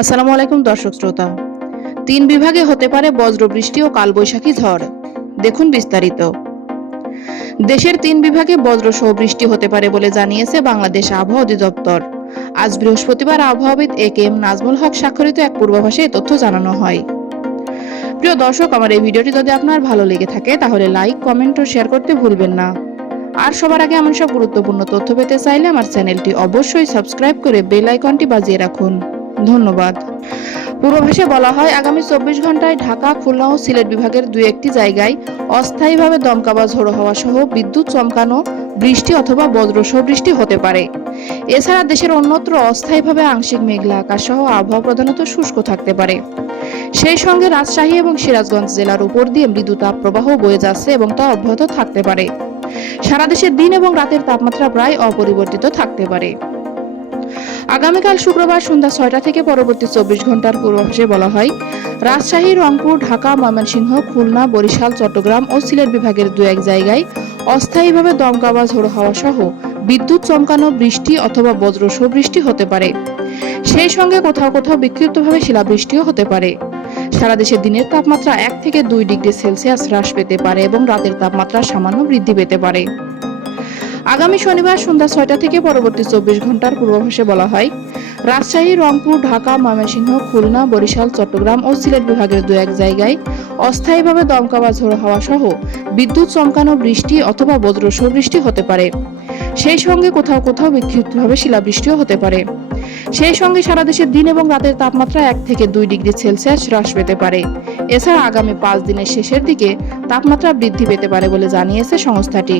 আসসালামু আলাইকুম, দর্শক শ্রোতা। তিন বিভাগে হতে পারে বজ্র বৃষ্টি ও কালবৈশাখী ঝড়। দেখুন বিস্তারিত। দেশের তিন বিভাগে বজ্রসহ বৃষ্টি হতে পারে বলে জানিয়েছে বাংলাদেশ আবহাওয়া অধিদপ্তর। আজ বৃহস্পতিবার আবহাওয়াবিদ এ কে এম নাজমুল হক স্বাক্ষরিত এক পূর্বাভাসে তথ্য জানানো হয়। প্রিয় দর্শক, আমার এই ভিডিওটি যদি আপনার ভালো লেগে থাকে, তাহলে লাইক, কমেন্ট ও শেয়ার করতে ভুলবেন না। আর সবার আগে এমন সব গুরুত্বপূর্ণ তথ্য পেতে চাইলে আমার চ্যানেলটি অবশ্যই সাবস্ক্রাইব করে বেল আইকনটি বাজিয়ে রাখুন। ধন্যবাদ। পূর্বাভাসে বলা হয়, আগামী চব্বিশ ঘন্টায় ঢাকা, খুলনা ও সিলেট বিভাগের দুই একটি জায়গায় অস্থায়ীভাবে দমকা বা ঝোড়ো হওয়া সহ বিদ্যুৎ চমকানো বৃষ্টি অথবা বজ্রসহ বৃষ্টি হতে পারে। এছাড়া দেশের অন্যত্র অস্থায়ীভাবে আংশিক মেঘলা আকাশ সহ আবহাওয়া প্রধানত শুষ্ক থাকতে পারে। সেই সঙ্গে রাজশাহী এবং সিরাজগঞ্জ জেলার উপর দিয়ে মৃদু তাপ প্রবাহ বয়ে যাচ্ছে এবং তা অব্যাহত থাকতে পারে। সারা দেশের দিন এবং রাতের তাপমাত্রা প্রায় অপরিবর্তিত থাকতে পারে। আগামীকাল শুক্রবার সন্ধ্যা ছয়টা থেকে পরবর্তী চব্বিশ ঘণ্টার পূর্বাভাসে বলা হয়, রাজশাহী, রংপুর, ঢাকা, ময়মনসিংহ, খুলনা, বরিশাল, চট্টগ্রাম ও সিলেট বিভাগের দু এক জায়গায় অস্থায়ীভাবে দমকা বা ঝোড়ো হাওয়া সহ বিদ্যুৎ চমকানো বৃষ্টি অথবা বজ্রসহ বৃষ্টি হতে পারে। সেই সঙ্গে কোথাও কোথাও বিক্ষিপ্তভাবে শিলাবৃষ্টিও হতে পারে। সারা দেশে দিনের তাপমাত্রা এক থেকে দুই ডিগ্রি সেলসিয়াস হ্রাস পেতে পারে এবং রাতের তাপমাত্রা সামান্য বৃদ্ধি পেতে পারে। আগামী শনিবার সন্ধ্যা ছয়টা থেকে পরবর্তী চব্বিশ ঘণ্টার পূর্বাভাসে বলা হয়, রাজশাহী, রংপুর, ঢাকা, ময়মনসিংহ, খুলনা, বরিশাল, চট্টগ্রাম ও সিলেট বিভাগের দু এক জায়গায় অস্থায়ীভাবে দমকা বা ঝোড়ো হাওয়া সহ বিদ্যুৎ চমকানো বৃষ্টি অথবা বজ্রসহ বৃষ্টি হতে পারে। সেই সঙ্গে কোথাও কোথাও বিক্ষিপ্তভাবে শিলাবৃষ্টিও হতে পারে। সেই সঙ্গে সারা দেশের দিন এবং রাতের তাপমাত্রা এক থেকে দুই ডিগ্রি সেলসিয়াস হ্রাস পেতে পারে। এছাড়া আগামী পাঁচ দিনের শেষের দিকে তাপমাত্রা বৃদ্ধি পেতে পারে বলে জানিয়েছে সংস্থাটি।